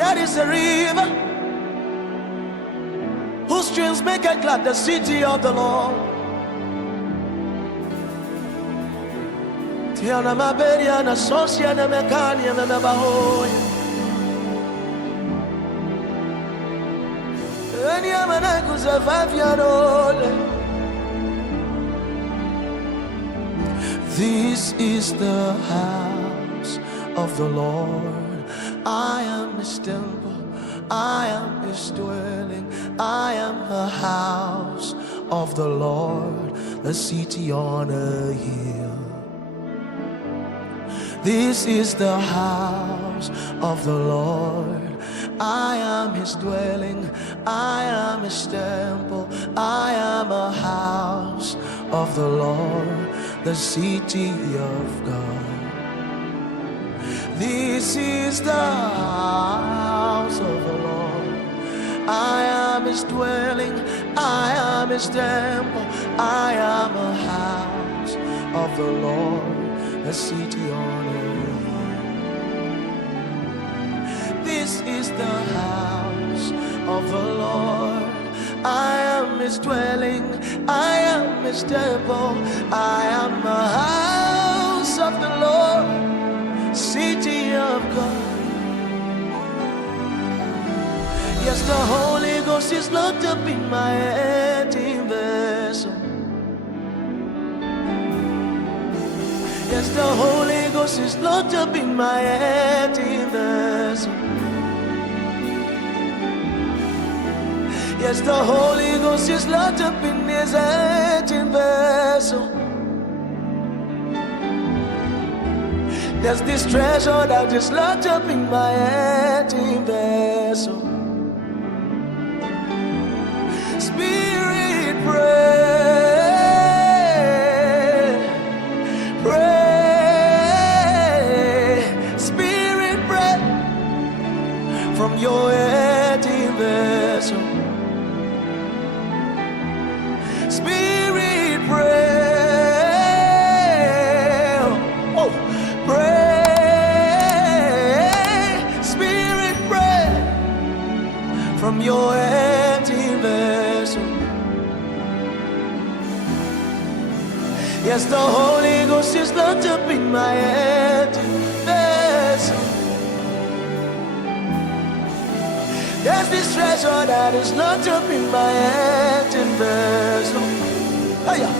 There is a river whose streams make it glad, the city of the Lord. Tiana Maberia na Sosia na Mekania na Nabahoya. Enyamana kuzafafianole. This is the house of the Lord. I am his temple, I am his dwelling, I am the house of the Lord, the city on a hill. This is the house of the Lord. I am his dwelling, I am his temple, I am a house of the Lord, the city of God. This is the house of the Lord. I am his dwelling, I am his temple, I am a house of the Lord, a city on earth. This is the house of the Lord. I am his dwelling, I am his temple, I am a house of the Lord, city of God. Yes, the Holy Ghost is locked up in my empty vessel. Yes, the Holy Ghost is locked up in my empty vessel. Yes, the Holy Ghost is locked up in his empty vessel. There's this treasure that is locked up in my empty vessel. Spirit, pray, pray. Spirit, pray from your empty vessel. Spirit, pray. From your empty vessel. Yes, the Holy Ghost is locked up in my empty vessel. There's this treasure that is locked up in my empty vessel. Hiya.